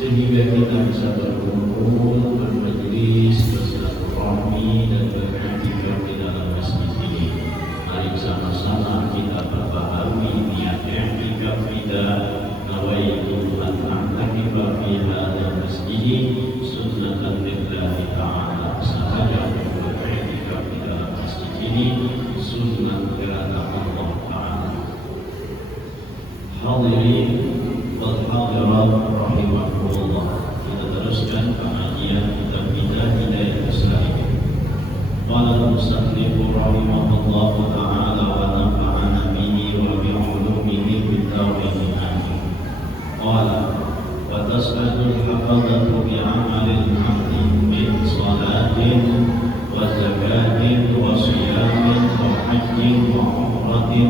sehingga kita bisa berkumpul, bermajlis, bersilaturahmi dan beriktikaf di dalam masjid ini. Mari sama-sama kita perbaharui niat i'tikaf kita. Nawaitu an a'takifa fi hadzal masjid sunnatan lillahi ta'ala. Saya beriktikaf di dalam masjid ini sunnah kerana Allah Ta'ala. Hadirin wal hadirat rahimahullah. Kita teruskan pengajian kitab kita Hidayah Salihin. Qala al-musannif rahimahullah ta'ala wa nafa'ana bihi wa bi 'ulumihi fid darain amin. Qala wa tas'alul hafadatu bi 'amalil 'abdi min salatin wa zakatin wa siyamin wa hajjin wa umratin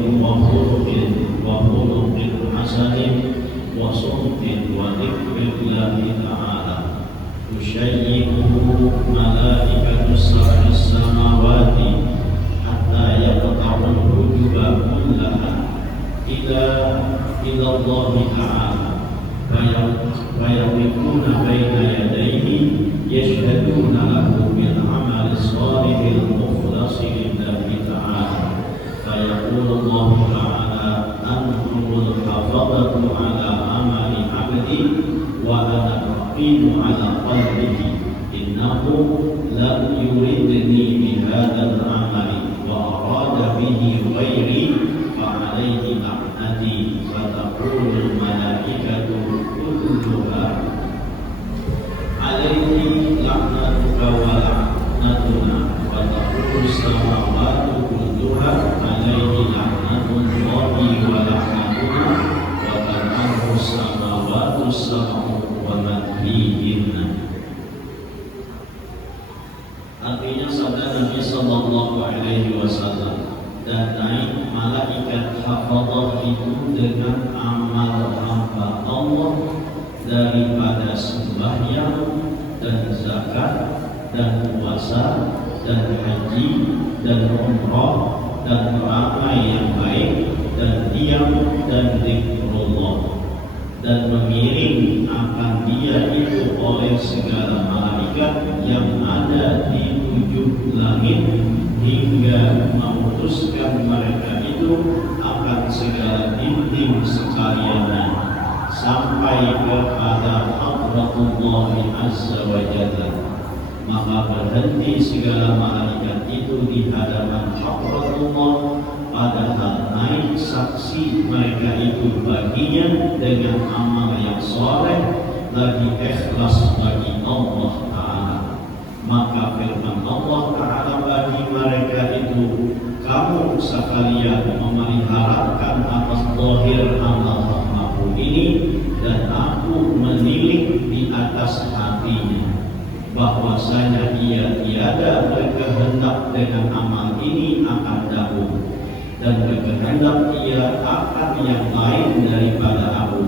wa khuluqin hasanin wa sumtin wa dzikrillahi ta'ala tusyayyi'uhu malaikatus sab'is samawati hatta yaqta'ul hujuba kullaha ila Allah ta'ala wa yaqifuna baina yadayhi yashhaduna lahu bil 'amali shalihil mukhlasi lillahi ta'ala fa yaqulu Allah ta'ala antumul hafadatu ala amali abdi wa ana raqibu ala qalbihi innahu lam yuridni bi hadzal amali wa arada bihi ghairi fa alayhi la'nati wa taqulu malaikatu kulluha alayhi la'natuka wa la'natuna wa taqulu samawati kulluha alayhi la'natullahi wa la'natuna wa tan'ahu samawati sab'u wa man fihinna. Artinya sabda Nabi sallallahu alaihi wasallam, dan naik malaikat hafadhah itu dengan amal hamba Allah daripada sembahyang dan zakat dan puasa dan haji dan umrah dan ramai yang baik dan diam dan zikrullah, dan mengiring akan dia itu oleh segala malaikat yang ada di tujuh langit hingga memutuskan mereka itu akan segala intim sekaliannya sampai kepada Hadratullah Azza wa Jalla. Maka berhenti segala malaikat itu di hadapan Hadratullah, padahal naik saksi mereka itu baginya dengan amal yang saleh lagi ikhlas bagi Allah Ta'ala. Maka firman Allah Ta'ala bagi mereka itu, kamu sekalian memeliharakan atas zahir amal hamba ini dan aku menilik di atas hatinya bahwasanya ia tiada berkehendak dengan amal ini akan dahulu dan berkehendak ia akan yang lain daripada aku,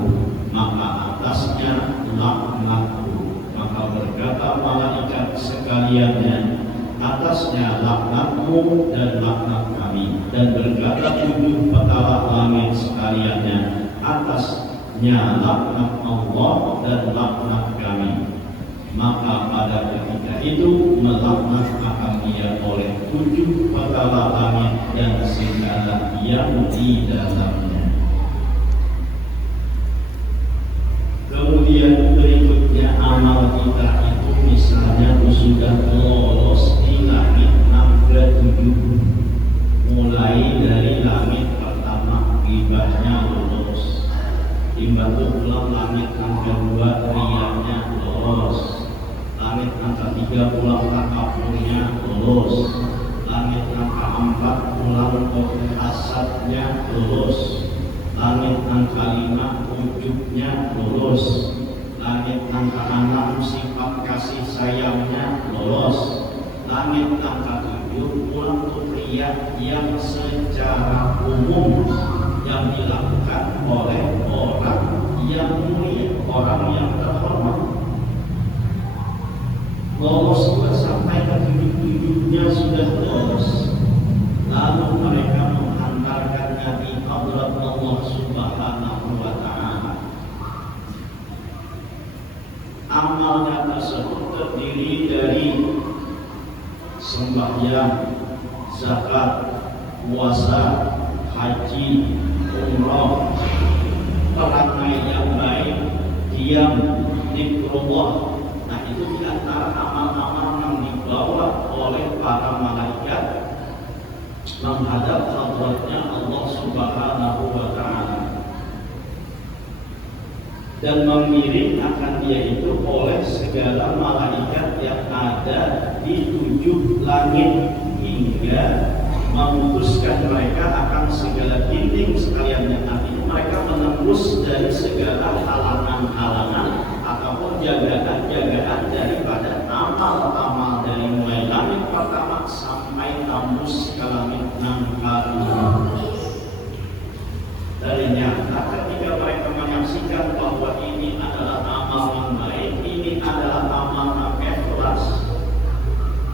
maka atasnya laknatku. Maka berkata malaikat sekaliannya, atasnya laknatmu dan laknat kami. Dan berkata tujuh petala langit sekaliannya, atasnya laknat Allah dan laknat kami. Maka pada ketika itu melaknat akan dia oleh tujuh petala langit dan segala yang di dalamnya. amal kita itu misalnya sudah lolos di langit 6 ke 7, mulai dari langit pertama gibahnya lolos, dibantu pulang langit yang kedua riaknya lolos, langit yang ketiga pulang takaburnya lolos, langit yang keempat pulang hasadnya lolos, langit yang kelima ujubnya lolos, langit yang keenam sifat kasih sayangnya lolos, langit yang ketujuh pulang riak yang secara umum yang dilakukan oleh orang yang mulia, orang yang terhormat. Lolos sudah sampai ke tujuh-tujuhnya sudah lolos, lalu mereka menghantarkannya di hadrat Allah Subhanahu wa Ta'ala. Amalnya tersebut terdiri dari sembahyang, zakat, puasa, haji, umrah, perangai yang baik, diam, zikrullah. Nah, itu di antara amal-amal yang dibawa oleh para malaikat menghadap hadratnya Allah Subhanahu wa Ta'ala dan mengiring akan dia itu oleh segala malaikat yang ada di 7 langit hingga memutuskan mereka akan segala dinding sekalian, yang artinya mereka menembus dari segala halangan-halangan ataupun jagaan-jagaan daripada amal-amal dari mulai langit pertama sampai tembus ke langit 6 kali. Dari nyata ketika mereka menyaksikan bahwa ini adalah amal yang baik, ini adalah amal yang ikhlas,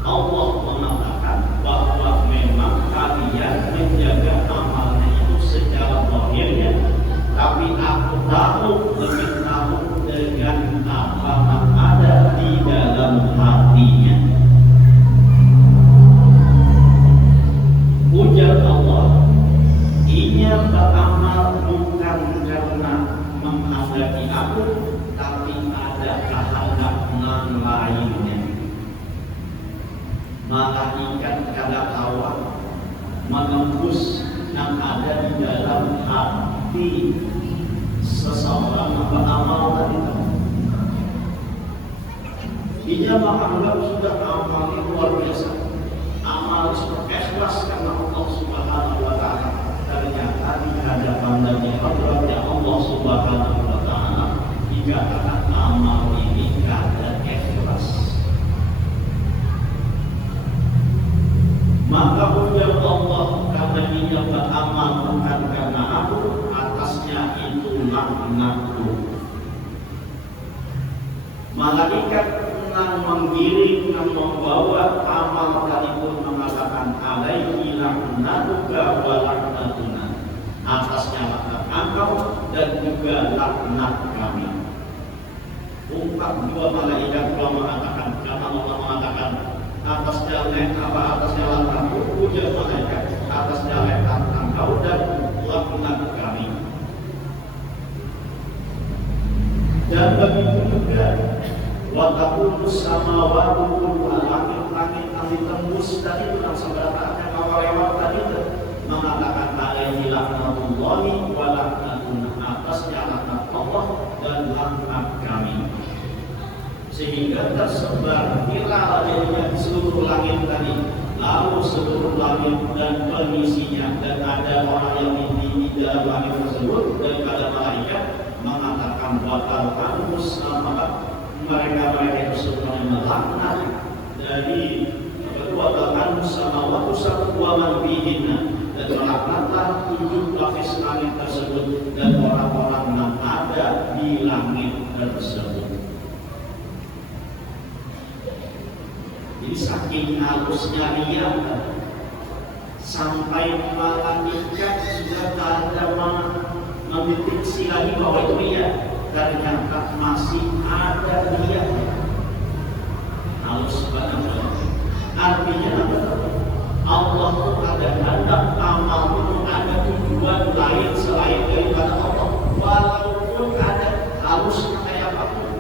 Allah mengatakan bahwa memang kalian menjaga amalnya itu secara zahirnya, tapi aku tahu, lebih tahu dengan apa yang ada di dalam hatinya. Ujar Allah, inya beramal bukan karena menghendaki aku, tapi ada kehendak yang lainnya. Malaikat kadang awal menembus yang ada di dalam hati seseorang yang beramal tadi. Dia menganggap sudah amalnya luar biasa, amal sudah ikhlas karena Allah Subhanahu wa Ta'ala. Ternyata di hadapan dari hadratnya Allah Subhanahu wa Ta'ala dikatakan amal ini kada ikhlas. Maka ujar Allah, karena ia beramal bukan karena aku, atasnya itu laknatku. Malaikat yang menggiring, yang membawa amal tadi pun mengatakan alaihi laknatuka wa laknatuna, atasnya laknat engkau dan juga laknat kami. Ungkap dua malaikat telah mengatakan, karena Allah mengatakan atasnya laknatku, ujar malaikat atasnya laknat engkau dan laknat kami. Dan begitu juga watakulus samawati kulluha, langit-langit yang ditembus tadi itu yang sebenarnya kalau lewat tadi itu mengatakan alaihi laknatullahi wa laknatuna, atasnya laknat Allah dan laknat kami. Sehingga tersebar viral jadinya di seluruh langit tadi, lalu seluruh langit dan pengisinya, dan ada orang yang di dalam langit tersebut dan ada malaikat mengatakan batalkan musnah, mereka itu semuanya melaknat dari batalkan samawati wa man fihinna, dan melaknatlah 7 lapis langit tersebut dan orang-orang yang ada di langit tersebut. Jadi saking halusnya riya sampai malaikat sudah ada mendeteksi lagi bahwa itu riya, ternyata masih ada riya. Halus banget. Artinya apa? Allah itu ada hendak amal itu ada tujuan lain selain daripada Allah. walaupun ada halusnya kayak apapun.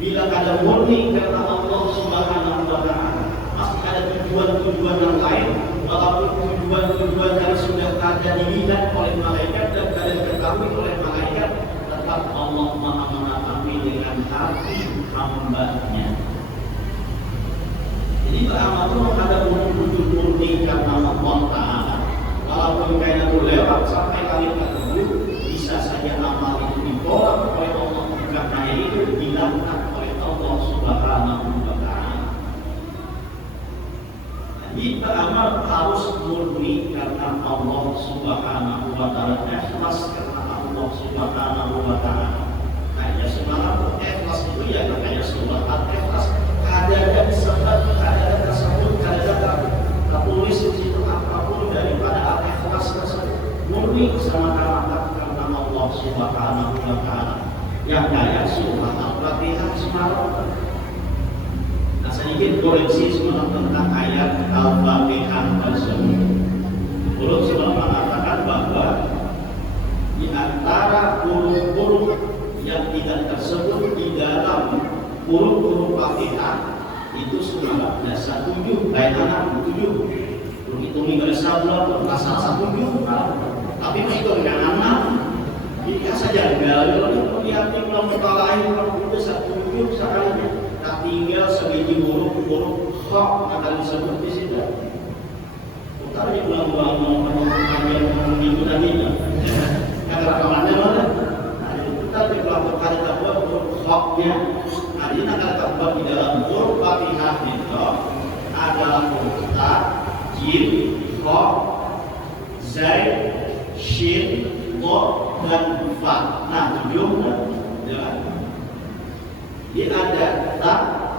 Bila ada murni karena Allah Subhanahu wa Ta'ala, pasti ada tujuan-tujuan yang lain, walaupun tujuan-tujuan yang sudah ada dilihat oleh malaikat dan ada diketahui oleh malaikat, tetap Allah Maha mengetahui dengan hati hamba-Nya. Jadi beramal itu ada wujud murni karena Allah Ta'ala. Walaupun kayaknya itu lewat sampai kali kedua, bisa saja amal itu ditolak oleh Allah karena itu dihilangkan oleh Allah Subhanahu wa Ta'ala. Jadi beramal harus murni karena Allah Subhanahu wa Ta'ala, ikhlas karena Allah Subhanahu wa Ta'ala. Hanya semalam ikhlas itu ya namanya surah Al-Ikhlas. Ada sebab, ada tersebut, ada tertulis di situ apapun daripada Al-Ikhlas tersebut murni semata-mata karena Allah Subhanahu wa Ta'ala. Yang kayak surah Al-Fatihah semalam. Nah, sedikit koreksi semalam tentang ayat Al-Fatihah tersebut. Ulun semalam mengatakan bahwa di antara huruf-huruf yang tidak tersebut di dalam huruf-huruf Fatihah itu sudah dasar 7, lain anak 7. Begitu minggu sabulan pasal 7, tapi itu dengan 6. Jika saja kalau lihat di dalam lain kalau itu 7 sekali, tak tinggal sebiji huruf kha akan disebut di situ. Utarnya ulang-ulang mau minggu tadi, kata rekamannya mana? Kita diperlakukan buat huruf kha-nya. Nah, ini akan terbuat di dalam huruf Fatihah itu adalah huruf ta, jim, kha, zai, shin, dha, dan fa. Nah, 7 ya. Jadi ada ta,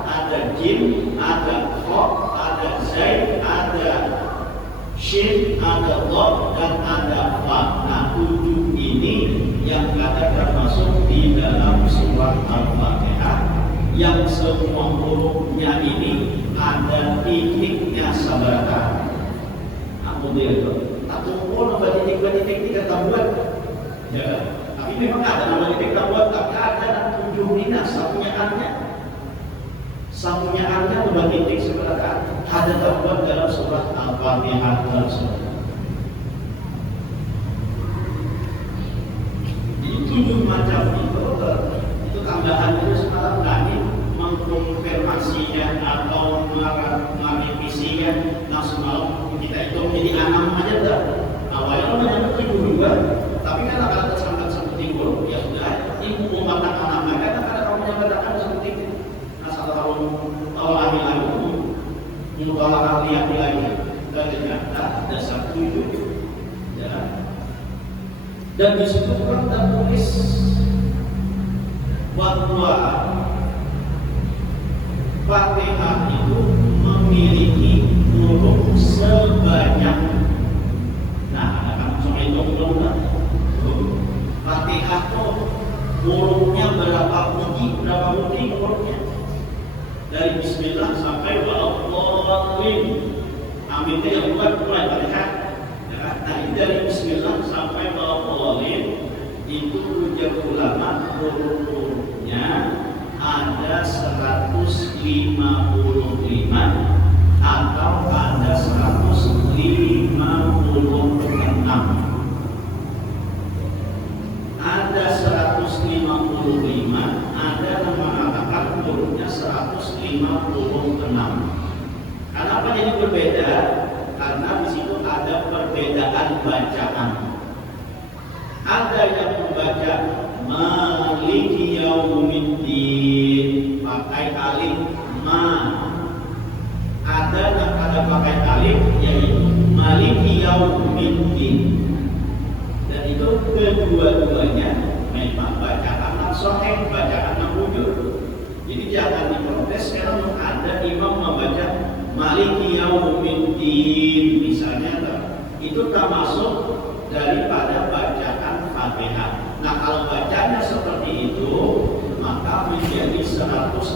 ada jim, ada kha, ada zai, ada shin, ada dha, dan ada fa. Nah, 7 ini yang ada termasuk di dalam surah Al-Fatihah, yang semua hurufnya ini ada titiknya sabarata. Aku bilang, tak tunggu nama titik-titik tidak buat. Ya, tapi memang ada nama titik tak buat, tapi ada 7 dinas sapunyaannya. Sapunyaannya nama titik sabarata ada terbuat dalam surah Al-Fatihah tersebut. 7 macam itu tambahan itu sekarang tadi mengkonfirmasinya atau merevisinya. Nah, semalam kita hitung jadi 6 aja dah. Awalnya namanya 7 juga, tapi kan akan tersangka seperti huruf ya sudah. Ibu membatalkan nama kan ada kamu yang katakan seperti itu. Nah, salah tahu lagi mutolak ahli lagi dan ternyata dasar 7 ya. Dan di situ pun tertulis bahwa Fatihah itu memiliki huruf sebanyak. Nah, ada kamu sampai hitung kan? Fatihah itu hurufnya berapa bukti hurufnya? Dari Bismillah sampai Wa'alaikum. Amin yang buat mulai Fatihah. Nah, dari Bismillah sampai Wa'alaikum itu ujar ulama huruf-hurufnya ada 155 atau ada 156. Ada 155, ada yang mengatakan hurufnya 156. Kenapa jadi berbeda? Karena di situ ada perbedaan bacaan. Ada yang membaca Maliki Yaumiddin pakai alif ma. Ada yang pakai alif yaitu Maliki Yaumiddin. Dan itu kedua-duanya memang bacaan yang sahih, bacaan yang wujud. Jadi jangan diprotes kalau ada imam membaca Maliki Yaumiddin misalnya, itu termasuk daripada bacaan Fatihah. Nah, kalau bacanya seperti itu maka menjadi 155.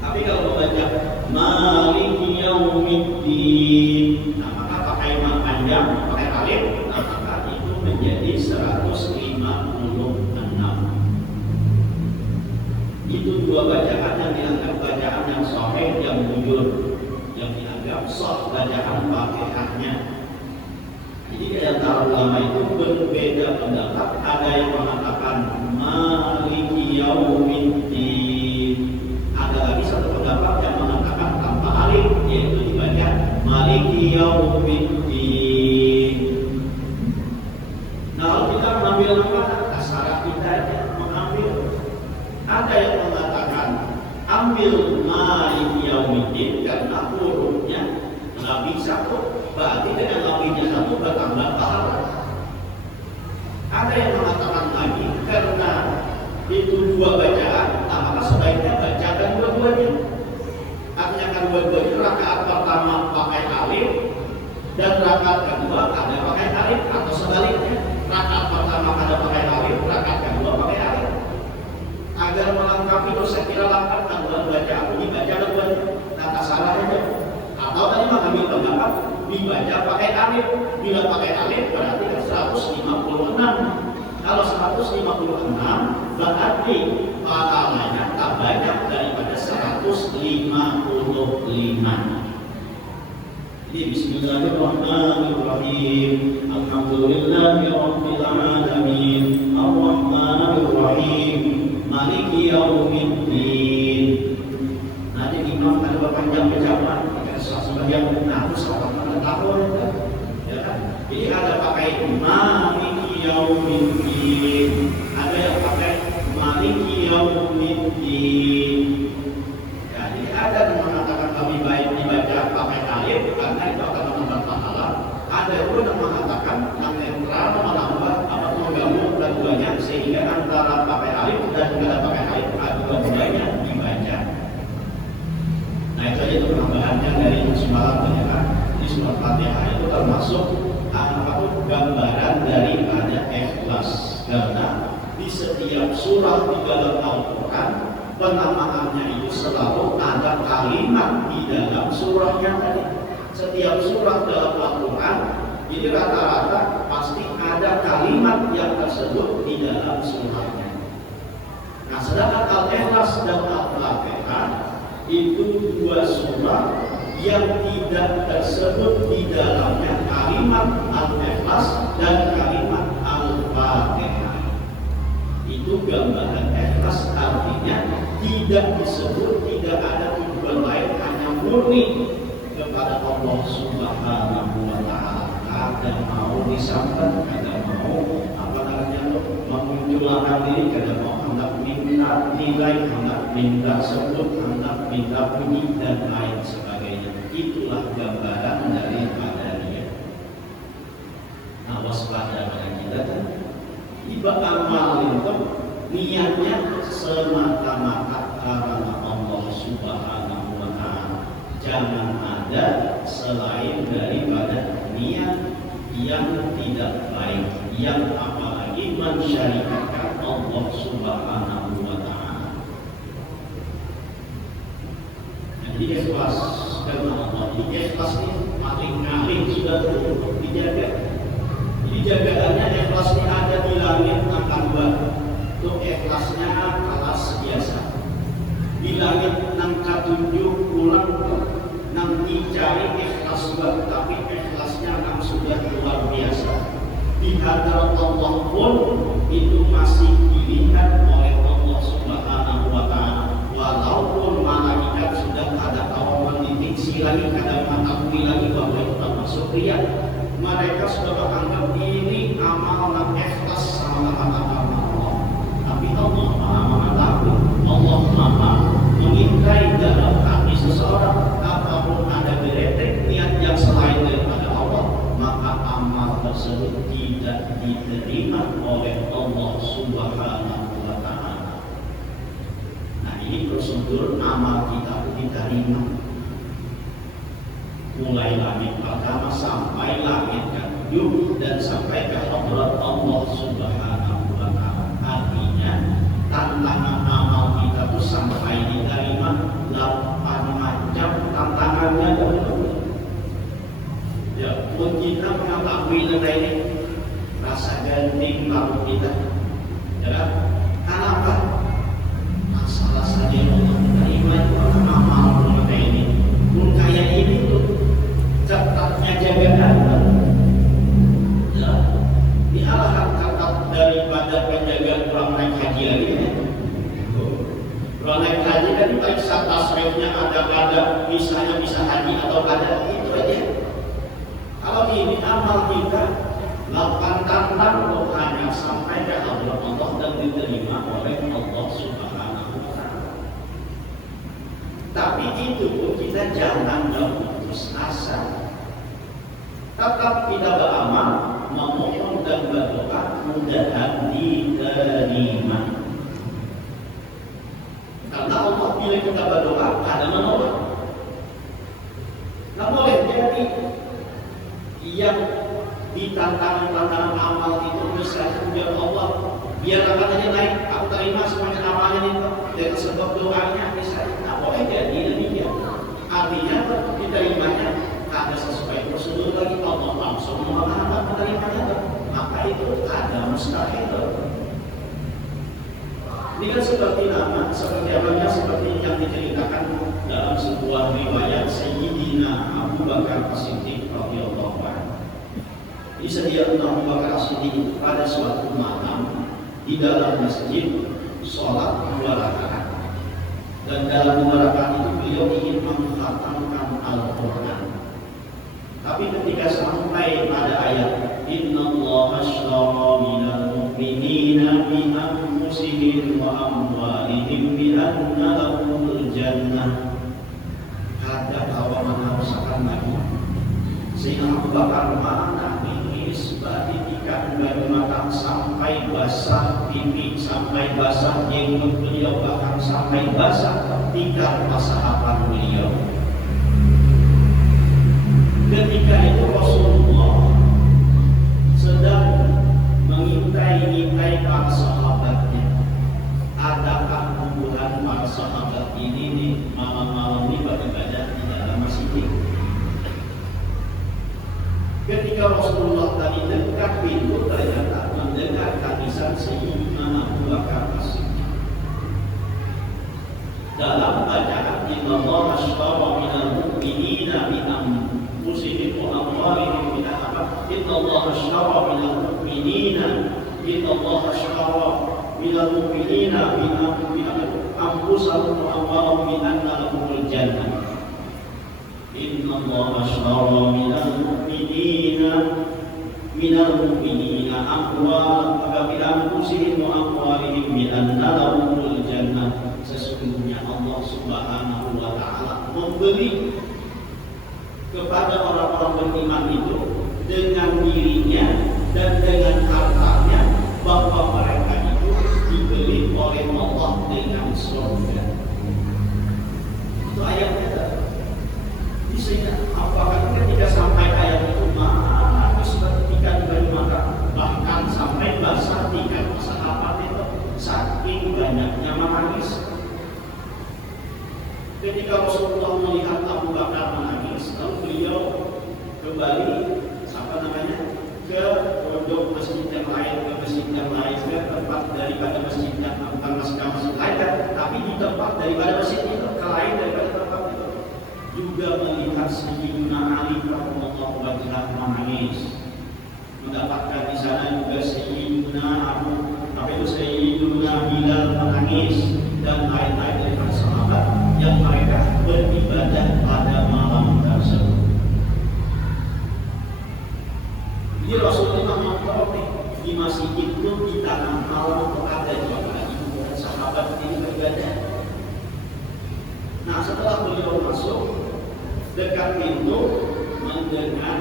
Tapi kalau membaca Maliki Yaumiddin, nah maka pakai ma panjang, pakai alif, nah maka itu menjadi 156. sah bacaan Fatihahnya. Jadi di antara ulama itu berbeda pendapat. Ada yang mengatakan Maliki Yaumiddin. Ada lagi satu pendapat yang mengatakan tanpa alif, yaitu dibaca Maliki Yaumiddin. Nah, kalau kita mengambil nama syarat kita mengambil. Ada yang mengatakan ambil Maliki Yaumiddin karena hurufnya nggak bisa kok. Berarti dengan lawinya satu bertambah pahala. Ada yang mengatakan lagi karena itu dua bacaan, maka sebaiknya bacakan dua-duanya. Artinya kan dua-duanya rakaat pertama pakai alif dan rakaat kedua ada pakai alif, atau sebaliknya rakaat pertama ada pakai alif, rakaat kedua pakai alif. Agar melengkapi itu saya kira lengkap dan bacaan dibaca dua-duanya. Kata salahnya. Atau tadi mengambil pendapat dibaca pakai alif. Bila pakai alif berarti 156. Kalau 156 berarti pahalanya tak banyak daripada 155. Jadi bismillahirrahmanirrahim. Alhamdulillahirabbil alamin. Arrahmanirrahim. Maliki yaumiddin. Nanti imam ada berpanjang ucapan. Sebagian mengaku sahabat tahun, ya kan? Jadi ada pakai Maliki Yaumiddin, ada yang pakai Maliki Yaumiddin. Ya, jadi ada yang mengatakan lebih baik dibaca pakai alif karena itu akan menambah pahala. Ada pun yang mengatakan yang netral menambah apa menggabung keduanya sehingga antara pakai alif dan tidak pakai alif keduanya dibaca. Nah itu aja itu penambahannya dari semalam ternyata di surat Fatihah itu termasuk gambaran daripada ikhlas. Karena di setiap surah di dalam Al-Quran penamaannya itu selalu ada kalimat di dalam surahnya tadi. Setiap surah dalam Al-Quran jadi rata-rata pasti ada kalimat yang tersebut di dalam surahnya. Nah sedangkan Al-Ikhlas dan Al-Fatihah itu dua surah yang tidak tersebut di dalamnya kalimat Al-Ikhlas dan kalimat Al-Fatihah. Itu gambaran ikhlas, artinya tidak disebut, tidak ada tujuan lain, hanya murni kepada Allah Subhanahu wa Ta'ala. Ada mau disampaikan, ada mau memunculkan diri, ada mau hendak minta nilai, hendak minta sebut, hendak minta bunyi dan lain sebagainya. Itulah gambaran daripada dia. Nah, waspada pada kita kan ibadah amal itu niatnya semata-mata karena Allah Subhanahu wa Ta'ala. Jangan ada selain daripada niat yang tidak baik, yang apalagi mensyariatkan Allah Subhanahu wa Ta'ala. Jadi ikhlas karena Allah, ikhlas ini paling sudah cukup dijaga. Jadi jagaannya ikhlas ini ada di langit angka 2. Untuk ikhlasnya kelas biasa. Di langit angka 7 pulang nanti cari ikhlas juga, tapi ikhlasnya akan sudah luar biasa. Di hadapan Allah pun itu masih dilihat oleh Allah Subhanahu wa Ta'ala. Walaupun malaikat sudah ada kawan didiksi lagi, ada mengakui lagi bahwa itu termasuk riya, mereka sudah menganggap ini amal yang ikhlas sama Allah. Tapi Allah Maha mengetahui, Allah Maha mengintai dalam hati seseorang. Apapun ada beretik niat yang selain daripada Allah, maka amal tersebut tidak diterima oleh Allah Subhanahu wa Ta'ala. Nah, ini prosedur amal kita diterima. Mulai langit pertama sampai langit ke-7 dan sampai ke hadrat Allah Subhanahu wa Ta'ala. Artinya tantangan amal kita itu sampai diterima 8 macam tantangannya dahulu. Ya, pun kita mengetahui tentang ini rasa genting lalu kita. Ya, kenapa? Masalah saja Allah terima itu amal seperti ini. Pun kayak ini tuh ada penjagaan pulang naik haji lagi ya. Pulang naik haji kan periksa tasrifnya ada misalnya bisa haji atau ada, itu aja. Kalau ini amal kita 8 tantang hanya sampai ke hadirat Allah dan diterima oleh Allah Subhanahu wa Ta'ala. Tapi itu pun kita jangan putus asa. Tetap kita beramal, memohon dan berdoa mudah-mudahan diterima. Karena Allah bila kita berdoa ada menolak. Nah boleh jadi yang ditantang-tantangan amal itu misalnya biar Allah biar aja naik, aku terima semuanya amalnya itu dari sebab doanya misalnya. Nah boleh jadi demikian. Artinya diterimanya ada sesuai prosedur lagi, Allah langsung mengatakan menerimanya, maka itu ada mustahil. Ini kan seperti seperti yang diceritakan dalam sebuah riwayat Sayyidina Abu Bakar As-Siddiq radhiyallahu anhu. Jadi Sayyidina Abu Bakar As-Siddiq pada suatu malam di dalam masjid sholat 2 rakaat, dan dalam 2 rakaat itu beliau ingin mengkhatamkan Al-Quran. Tapi ketika sampai pada ayat Innallaha ashtara minal mu'minina bi anfusihim wa amwalihim bi anna lahumul jannah, ada kawan mengharuskan lagi sehingga Abu Bakar menangis bahkan baju mata sampai basah pipi, sampai basah jenggot beliau, bahkan sampai basah tikar sahabat beliau. Ketika itu Rasulullah sedang mengintai para sahabatnya. Adakah hubungan para sahabat ini di malam-malam ini beribadah di dalam masjid? Ketika Rasulullah tadi dekat pintu, ternyata mendengar tangisan Sayyidina Abu Bakar As-Siddiq. Dalam bacaan Innallaha ashtara minal mu'minina bi anfusihim wa amwalihim bi anna Innallaha ashtara minal mu'minina Innallaha ashtara minal mu'minina bi anfusihim wa amwalihim bi anna lahumul jannah. Innallaha ashtara minal mu'minina amwalahum bi anfusihim wa amwalihim bi anna lahumul jannah. Sesungguhnya Allah Subhanahu wa Ta'ala memberi kepada orang-orang beriman itu dengan dirinya dan dengan hartanya, bahwa mereka itu diberi oleh Allah dengan surga. Itu ayatnya. Isinya apakah ketika sampai ayat itu nangis ketika diberi makan, bahkan sampai basah tingkat sahabat itu saking banyaknya menangis. Ketika Rasulullah melihat Abu Bakar menangis, lalu beliau kembali ke pondok masjid yang lain, ke tempat daripada masjid yang bukan masjid lain, tapi di tempat daripada masjid itu, ke lain daripada tempat itu. Juga melihat Sayyidina Ali radhiyallahu anhu menangis. Mendapatkan di sana juga Sayyidina Bilal menangis, dan lain-lain dari para sahabat yang mereka beribadah pada malam tersebut. Jadi Rasulullah mengatakan di masjid itu di tanah malam itu ada juga ibu dan sahabat ini beribadah. Nah setelah beliau masuk dekat pintu, mendengar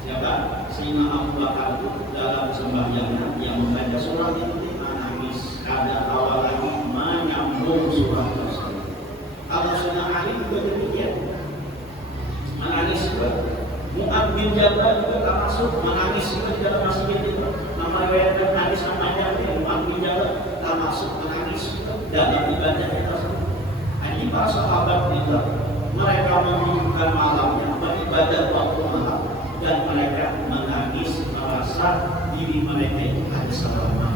siapa? Sayyidina Abu Bakar itu dalam sembahyangnya yang membaca surat itu menangis. Ada awal lagi menyambung surat tersebut. Kalau Sayyidina Ali juga demikian, menangis juga. Mu'ad bin Jabal juga tak masuk, menangis juga di dalam masjid itu. Nama riwayat hadis namanya Mu'ad bin Jabal tak masuk, menangis juga dalam ibadahnya tersebut. Ini para sahabat itu mereka menghidupkan malamnya beribadah waktu malam, dan mereka menangis merasa diri mereka itu ada salah.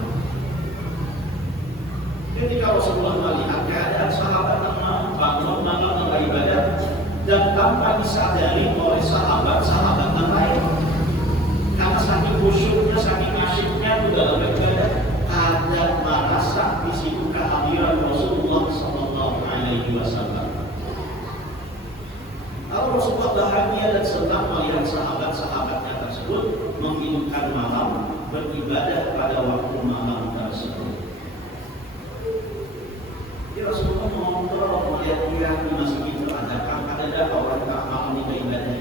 Ketika Rasulullah melihat keadaan sahabat yang bangun malam beribadah dan tanpa disadari oleh sahabat-sahabat yang lain, karena saking khusyuknya, saking asyiknya dalam beribadah, pada waktu malam tersebut. Ya Rasulullah mengontrol melihat di masjid itu ada orang malam ini ibadah.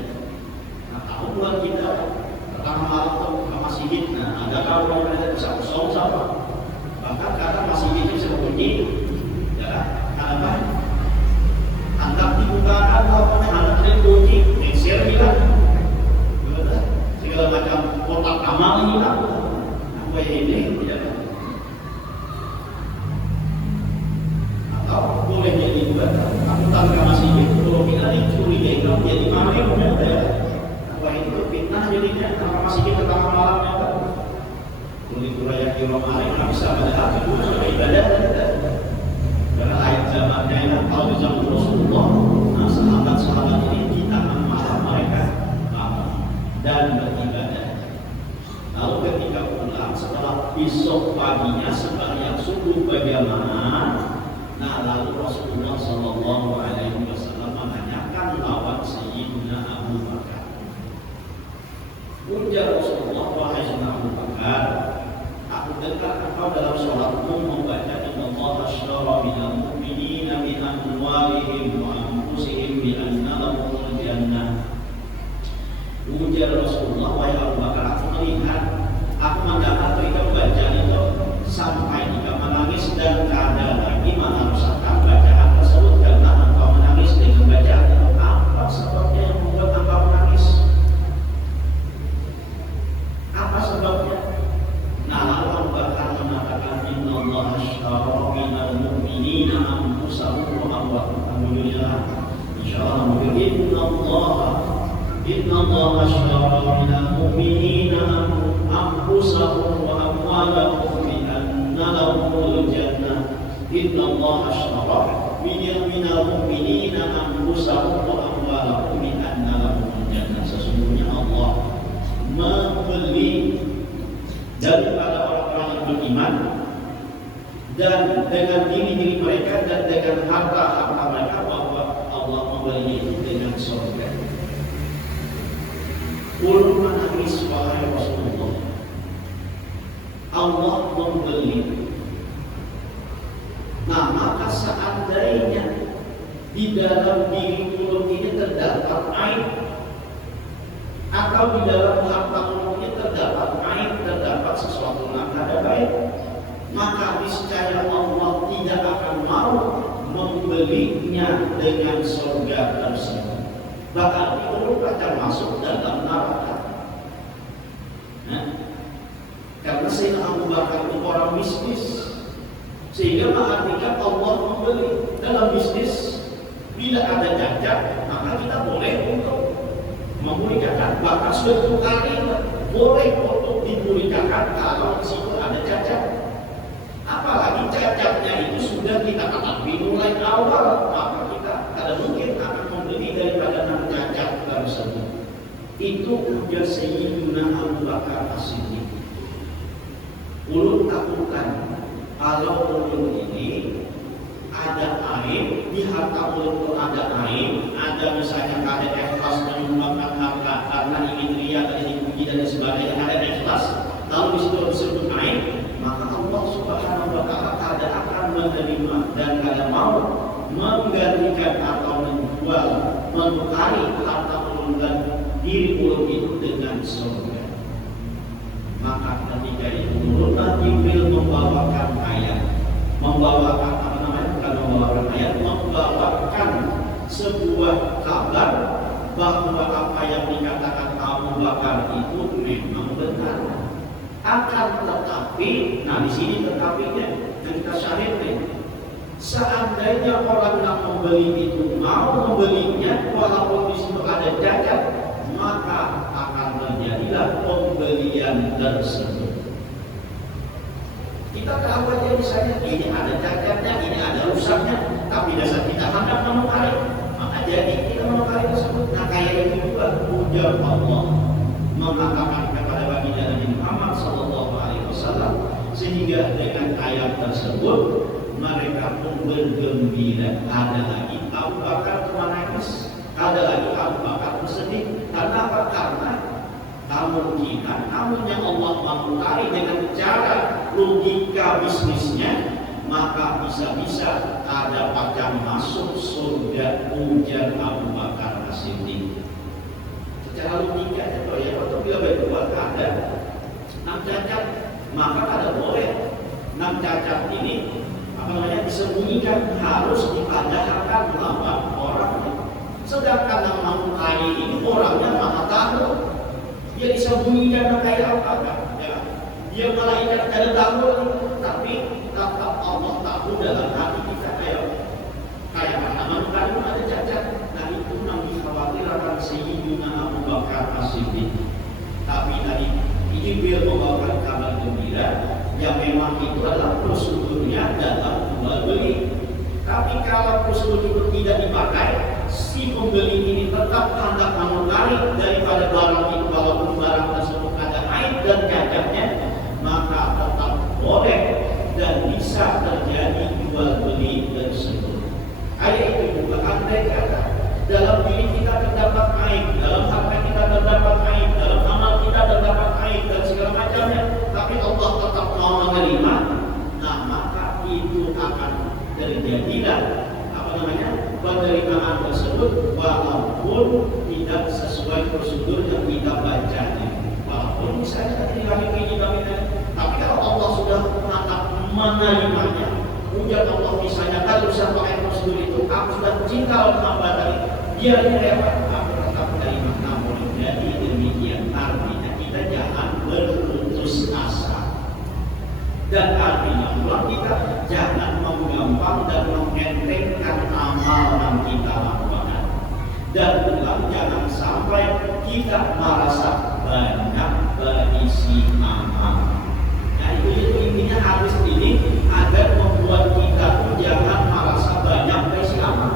Nah, tahu buat kita pertama malam itu masih nah ada orang yang bisa kosong sama. Bahkan kadang masih itu bisa bunyi, ya, karena hendak dibuka apa hendak dikunci, mixer hilang, segala macam kotak amal hilang, apa ini tidak? Atau boleh jadi juga, aku tangga masih itu kalau kita dicuri kalau jadi maling ya, apa itu fitnah jadinya karena masih kita tengah malam ya. Kulit raya kilo maling nggak bisa pada hati itu sudah ibadah. Karena ayat zamannya itu kalau di zaman Rasulullah, nah sahabat-sahabat ini di tangan malam mereka bangun dan beribadah. Lalu ketika pulang setelah besok paginya sembahyang subuh berjamaah, nah lalu Rasulullah Shallallahu Alaihi Wasallam menanyakan lawan Sayyidina Abu Bakar. Ujar Rasulullah, wahai Sayyidina Abu Bakar, aku dengar engkau dalam sholatmu membaca Innallaha ashtara minal mu'minina bi amwalihim wa anfusihim bi anna lahumul jannah. Ujar Rasulullah, wahai Abu Bakar, aku melihat, aku mendengar ketika membaca itu sampai jika menangis dan kada lagi meneruskan bacaan tersebut karena engkau menangis dengan bacaan itu. Apa sebabnya yang membuat engkau menangis? Apa sebabnya? Nah, lalu Abu Bakar mengatakan Innallaha ashtara minal mu'minina anfusahum wa amwalahum. Alhamdulillah. Insyaallah mungkin Innallaha ashtara minal mu'minina anfusahum wa amwalahum bi anna lahumul jannah. Innallaha ashtara minal mu'minina anfusahum wa amwalahum bi anna lahumul jannah. Sesungguhnya Allah membeli daripada orang-orang yang beriman dan dengan diri mereka dan dengan harta mereka, bahwa Allah membelinya itu dengan surga. Ulun menangis, wahai Rasulullah, Allah membeli. Nah, maka seandainya di dalam diri ulun ini terdapat aib, atau di dalam harta ulun ini terdapat aib, terdapat sesuatu yang tidak baik, maka niscaya Allah tidak akan mau membelinya dengan surga tersebut. Bahkan ulun akan masuk dalam neraka. Nah, karena Sayyidina Abu Bakar itu orang bisnis, sehingga mengartikan Allah membeli. Dalam bisnis bila ada cacat, maka kita boleh untuk memulihkan. Bahkan suatu kali boleh untuk dipulihkan kalau di situ ada cacat. Apalagi cacatnya itu sudah kita ketahui mulai awal, maka kita tidak mungkin akan membeli daripada yang cacat tersebut. Itu ujar Sayyidina Abu Bakar As-Siddiq. Ulun takutkan kalau ulun ini ada aib, di harta ulun itu ada aib, ada misalnya ada ikhlas menyumbangkan harta karena ingin lihat dan dipuji dan sebagainya, ada ikhlas, lalu disitu disebut aib, maka Allah Subhanahu wa Ta'ala tidak akan menerima dan tidak mau menggantikan atau menjual, menukari harta ulun dan diri ulun itu dengan surga. Maka ketika itu ulunlah Jibril membawakan ayat, membawakan sebuah kabar bahwa apa yang dikatakan Abu Bakar itu memang benar. Akan tetapi, nah di sini tetapinya yang kita syahidkan, seandainya orang yang membeli itu mau membelinya walaupun di situ ada cacat, maka akan terjadilah pembelian tersebut. Kita tahu aja misalnya ini ada cacatnya, ini ada rusaknya, tapi dasar kita hendak menukari, maka jadi kita menukari tersebut. Nah kayak itu juga ujar Allah mengatakan kepada baginda Nabi Muhammad SAW, sehingga dengan ayat tersebut mereka pun bergembira. Ada lagi Abu Bakar menangis, ada lagi Abu Bakar bersedih. Karena apa? Karena kemungkinan, namun yang Allah mampu tarik dengan cara logika bisnisnya, maka bisa-bisa ada akan masuk surga ujar Abu Bakar As-Siddiq. Secara logika itu ya, waktu bila berbuat ada 6 cacat, maka ada boleh 6 cacat ini disembunyikan, harus dipadahkan melawan orang. Sedangkan yang mampu tadi ini orangnya maha tahu, dia disembunyikan kayak apa? Ya. Dia malaikat ada tahu, tapi tetap Allah tahu dalam hati kita kayak mana tadi ada cacat. Nah itu yang dikhawatirkan Sayyidina Abu Bakar As-Siddiq. Tapi tadi Jibril membawakan kabar gembira yang memang itu adalah prosedurnya dalam jual beli. Tapi kalau prosedur itu tidak dipakai, si pembeli ini tetap hendak menarik daripada barang itu, walaupun barang tersebut ada aib dan cacatnya, maka tetap boleh dan bisa terjadi jual beli tersebut. Ayat itu juga andai kata dalam diri kita terdapat aib, dalam harta kita terdapat aib, dalam amal kita terdapat aib dan segala macamnya, tapi Allah tetap mau menerima, nah maka itu akan terjadilah penerimaan tersebut walaupun tidak sesuai prosedur yang kita baca. Walaupun misalnya tadi kami tapi kalau Allah sudah menatap menerimanya, ujar Allah misalnya kalau usah pakai prosedur itu, aku sudah cinta hamba tadi, biar dia aku tetap menerima. Namun jadi demikian artinya kita jangan berputus asa. Dan artinya pula kita jangan menggampang dan mengentengkan amal yang kita lakukan. Dan ulang jangan sampai kita merasa banyak berisi amal. Nah itu intinya hadis ini agar membuat kita pun jangan merasa banyak berisi amal.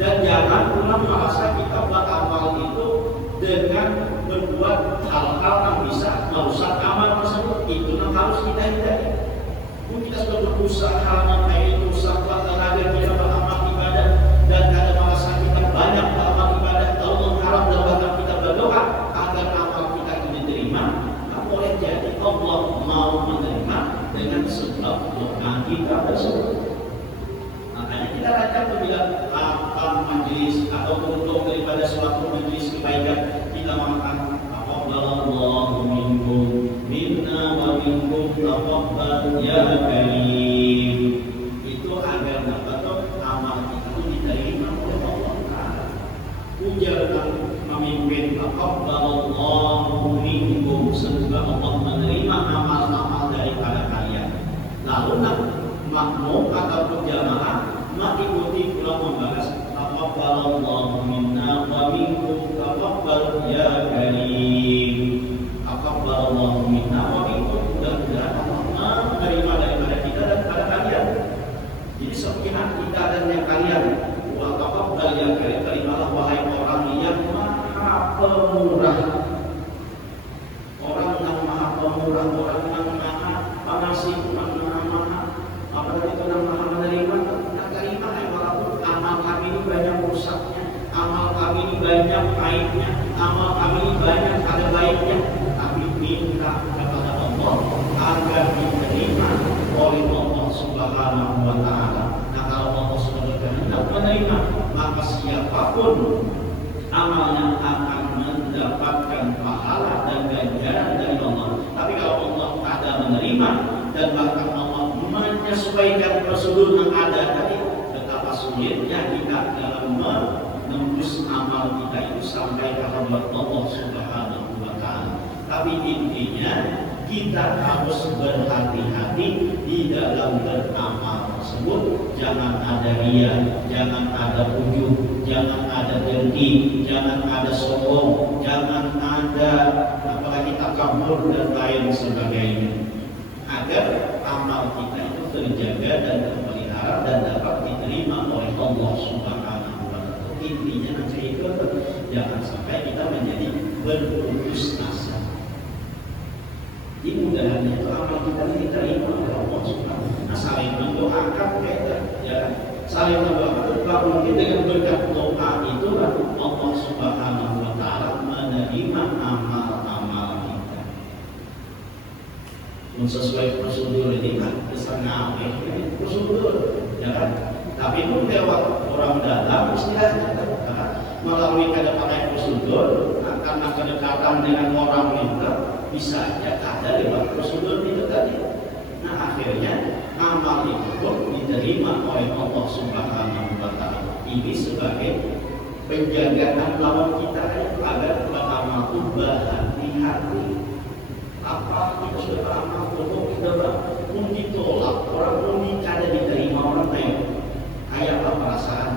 Dan jangan pula merasa kita beramal itu dengan berbuat hal-hal yang bisa merusak amal tersebut. Itu yang harus kita hindari. Kita sudah berusaha kayak itu sampai tenaga kita beramal ibadah dan kadang merasa kita banyak beramal ibadah, lalu mengharap dan bahkan kita berdoa agar amal kita itu diterima. Nah, boleh jadi Allah mau menerima dengan sebab doa kita tersebut. Makanya kita rajin apabila majelis atau beruntung daripada suatu majelis kebaikan, kita mengatakan Allahu minkum minna wa minkum taqabbal ya karim. Itu agar dapat amal kita diterima oleh Allah Taala. Ujar dan memimpin taqabbalallahu minkum, semoga Allah menerima amal-amal daripada kalian. Lalu makmum ataupun jamaah mengikuti pula membahas taqabbalallahu minna wa minkum taqabbal ya karim. Taqabbalallahu minna wa minkum, mudah-mudahan Allah menerima daripada kita dan pada kalian. Jadi sepihak kita dan yang kalian. Wa taqabbal ya karim, terimalah wahai orang yang maha pemurah. Orang yang maha pemurah, orang yang maha pengasih, orang yang maha apalagi itu yang maha menerima. Terima walaupun amal kami ini banyak rusaknya, amal kami ini banyak aibnya, amal kami ini banyak ada baiknya, tapi minta kepada Allah agar diterima oleh Allah Subhanahu wa Ta'ala. Nah kalau Allah Subhanahu wa Ta'ala menerima, maka siapapun amalnya akan mendapatkan pahala dan ganjaran dari Allah. Tapi kalau Allah ada menerima dan bahkan Allah menyesuaikan prosedur yang ada tadi, betapa sulitnya kita dalam menembus amal kita itu sampai ke hadirat Allah Subhanahu wa Ta'ala. Tapi intinya kita harus berhati-hati di dalam beramal tersebut. Jangan ada riya, jangan ada ujub, jangan ada dengki, jangan ada sombong, jangan ada apalagi takabur dan lain sebagainya. Agar amal kita itu terjaga dan terpelihara dan dapat diterima oleh Allah Subhanahu wa Ta'ala. Intinya nanti itu jangan sampai kita menjadi berputus asa. Jadi mudahannya itu amal kita diterima oleh Allah Subhanahu wa Ta'ala. Saling mendoakan kita, ya, saling mendoakan. Mungkin dengan berkat doa itu Allah Subhanahu wa Ta'ala menerima amal sesuai prosedur ini kan kesenangan prosedur, ya kan? Tapi pun lewat orang dalam istilahnya melalui pakai prosedur karena kedekatan dengan orang itu bisa saja ada lewat prosedur itu tadi. Nah akhirnya amal itu pun diterima oleh Allah Subhanahu wa Ta'ala. Ini sebagai penjagaan lawan kita agar amal itu bahan di hati. Apa kita sudah beramal untuk kita pun ditolak orang pun tidak diterima orang lain. Kayak apa perasaan?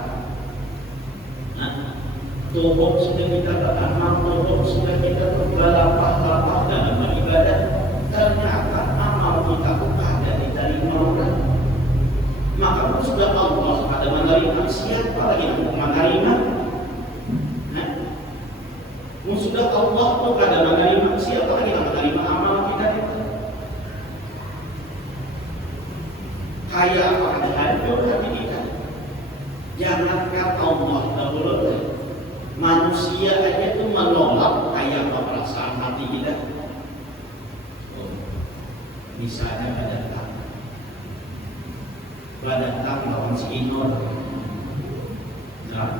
Nah, tubuh sudah kita beramal, tubuh sudah kita berbalapah-balapah dalam beribadah. Ternyata amal kita ada diterima orang. Maka pun sudah Allah pada menerima, siapa lagi yang menerima? Sudah Allah tuh pada menerima, siapa lagi yang menerima amal kita itu? Kayak apa ada hancur hati kita? Jangankan Allah dahulu, manusia aja itu menolak kayak apa perasaan hati kita. Misalnya pada lawan si Inor, nah,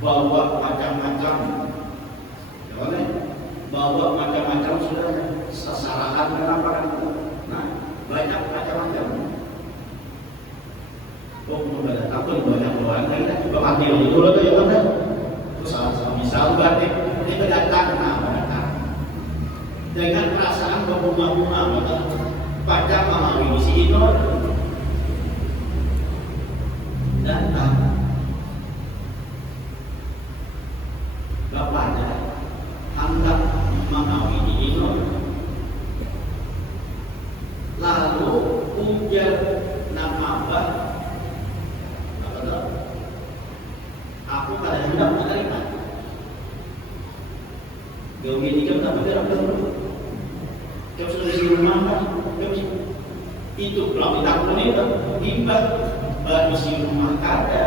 bawa macam-macam, bawa macam-macam sudah sasaran kenapa kan? Nah, banyak macam-macam. Oh, udah takut banyak doang, kita coba mati dulu tuh ya kan? Terus misal berarti ini datang, dengan perasaan berbunga-bunga, pada memahami si Inor datang. Bapaknya hendak mengawini Inor, lalu ujar nama Abah, aku pada hendak menerima. Gawi ini kan tak bergerak dulu. Kau sudah di rumah kan? Itu belum ditakut itu tiba berisi rumah kada,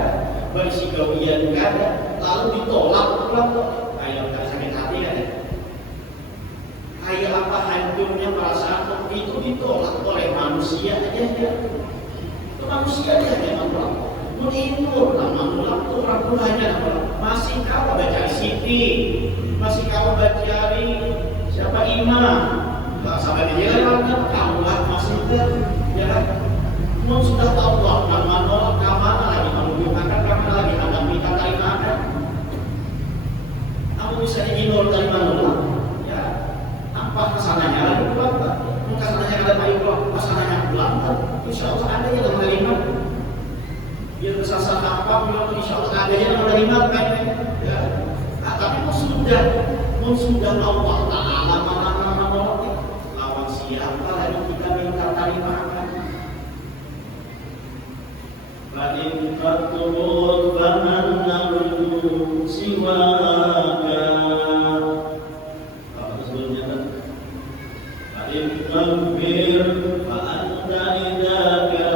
berisi gawian kada, lalu ditolak pulang. Kayak tak sakit hati kan? Kayak apa hancurnya perasaan itu ditolak oleh manusia aja ya. Itu manusia aja yang menolak. Menghibur lah menolak itu orang tuanya masih kau baca Siti, masih kau baca siapa imam. Sampai dia kan kamu masih ya kan? Mau sudah tahu Allah menolak kamana lagi menunjukkan kamana lagi ada minta dari mana? Kamu bisa diinol dari mana? Ya, apa kesananya lagi pulang? Kesananya ada baik pulang, kesananya pulang. Insya Allah ada yang menerima. Dia kesasar apa? Insya Allah ada yang menerima kan? Ya, tapi mau sudah Allah Taala mana siapa lagi kita minta tarimakan? Fa'in faturut faman narju siwaka. Apa sebelumnya kan? Fa'in maghfir fa'anta idaka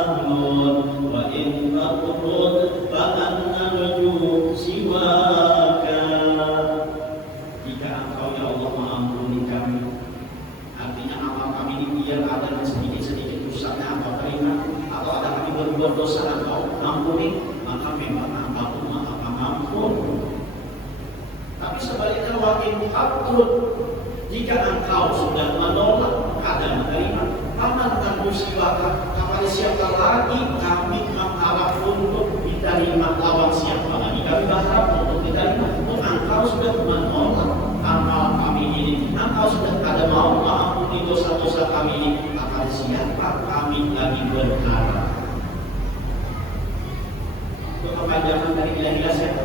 ahlun. Wa'in faturut faman narju siwaka. Jika engkau ya Allah mengampuni kami, artinya amal kami ini biar ada sedikit-sedikit rusaknya atau terima, atau ada kami berbuat dosa atau ampuni, maka memang ampun maka ampun. Tapi sebaliknya wakil muhatrud, jika engkau sudah menolak ada menerima, paman dan musibah kepada siapa lagi kami mengharap untuk diterima, lawan siapa lagi kami berharap untuk diterima. Engkau sudah menolak amal kami ini, engkau sudah ada mau mengampuni dosa-dosa kami ini, maka siapa kami lagi berharap? Untuk kepanjangan dari ilah-ilah saya,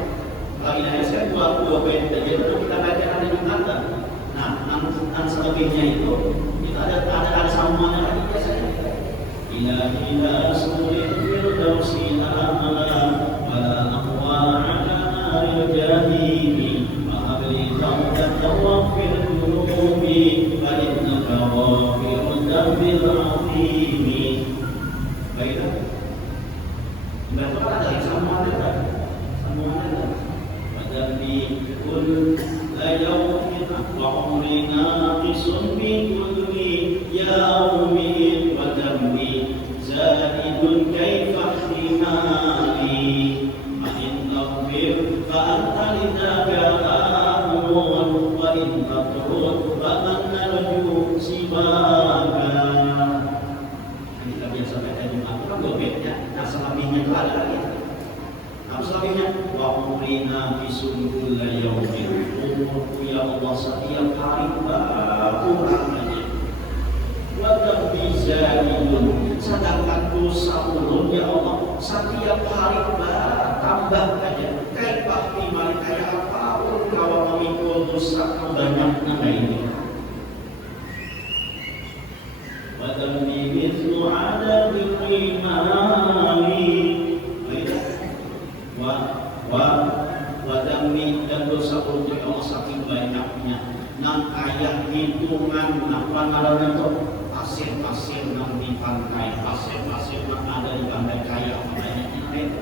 kalau ilah-ilah saya dua bait saja itu kita baca ada Jumatan. Nah, dan sebagainya itu ada sambungannya lagi biasanya. Ilah-ilah sulit firdausi amala wala aqwa ala naril jahili. Waghfir dhunubi fa innaka ghafirud dzambil 'azim. Baiklah. Berarti ada yang sambungannya. Wadambi kul yawmin wa umrina bisun bi kulli yawmin wa dambi zaidun kaifa ihtimali ma in taghfir fa anta lidaka amun wa in tatrud fa man narju siwaka. Kita biasa baca Jumat kan berbeda. Nah selebihnya itu ada lagi. Nah selebihnya wa umrina bisun yaumin, umurku ya Allah setiap hari berkurang aja. Wa tabizalun, sedangkan dosa ulun ya Allah setiap hari bertambah aja. Kayak mari kayak apapun kalau memikul dosa banyak ini. Wa dambi mithlu adabil imani, wa dambi dan dosa untuk Allah saking banyaknya nang kayak hitungan apa namanya itu pasir-pasir nang di pantai, pasir-pasir nang ada di pantai kayak banyak itu.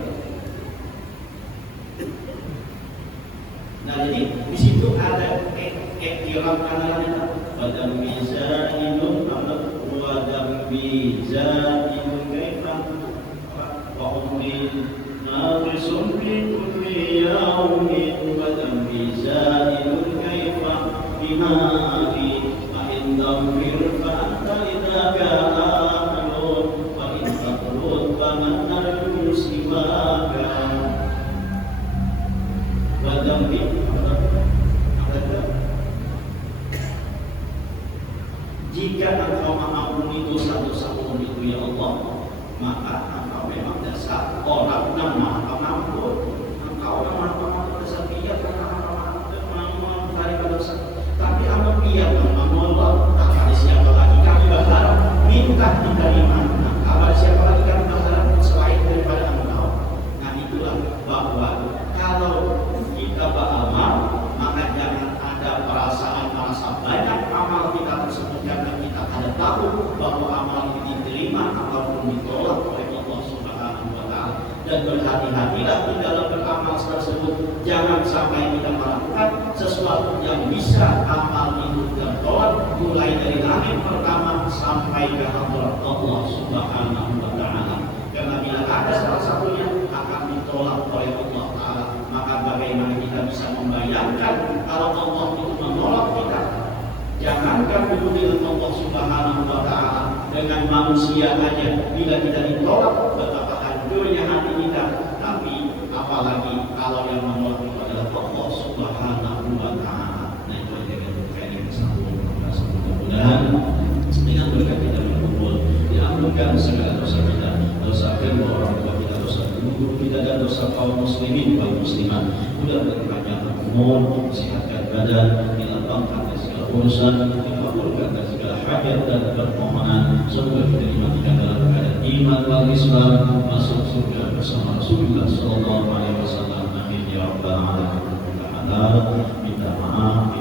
Nah jadi di situ ada ikram kanalnya wadam bizaidun wadam bizaidun kaifa wa umrin naqisun fi kulli yawmin wadam bizaidun kaifa bimari wa in dhamir fa anta lidaka ahlun wa in tatrud fa man narju siwaka. Wadam bi jika engkau mengampuni dosa-dosa umum itu ya Allah, maka engkau memang dasar orang yang maha pengampun. Engkau yang maha pengampun dasar dia mengampuni dari dosa. Tapi apa dia menolak? Ada siapa lagi kami berharap minta diterima? Ada siapa lagi kami berharap selain daripada engkau? Nah itulah bahwa kalau kita beramal, maka jangan ada perasaan merasa banyak amal kita tersebut karena kita ada tahu bahwa amal ini diterima ataupun ditolak oleh Allah Subhanahu wa Ta'ala. Dan berhati-hatilah di dalam beramal tersebut, jangan sampai kita melakukan sesuatu yang bisa amal itu tertolak mulai dari langit pertama sampai ke hadrat Allah Subhanahu wa Ta'ala. Karena bila ada salah satunya akan ditolak oleh Allah Ta'ala, maka bagaimana kita bisa membayangkan kalau Allah itu menolak kita? Jangankan dulu dengan Allah Subhanahu wa Ta'ala, dengan manusia aja bila kita ditolak betapa hancurnya hati kita, tapi apalagi kalau yang menolak itu adalah Allah Subhanahu wa Ta'ala. Nah itu aja yang terkait sambung. Mudah-mudahan dengan berkat kita berkumpul diampunkan segala dosa kita, dosa kedua orang tua kita, dosa guru kita dan dosa kaum muslimin wal muslimat. Mudah-mudahan panjang umur, sehatkan badan, dilapangkan segala urusan, dikabulkan segala hajat dan permohonan. Semoga kita dimatikan dalam keadaan iman wal Islam, masuk surga bersama Rasulullah sallallahu alaihi wasallam. Amin ya rabbal alamin. Minta maaf.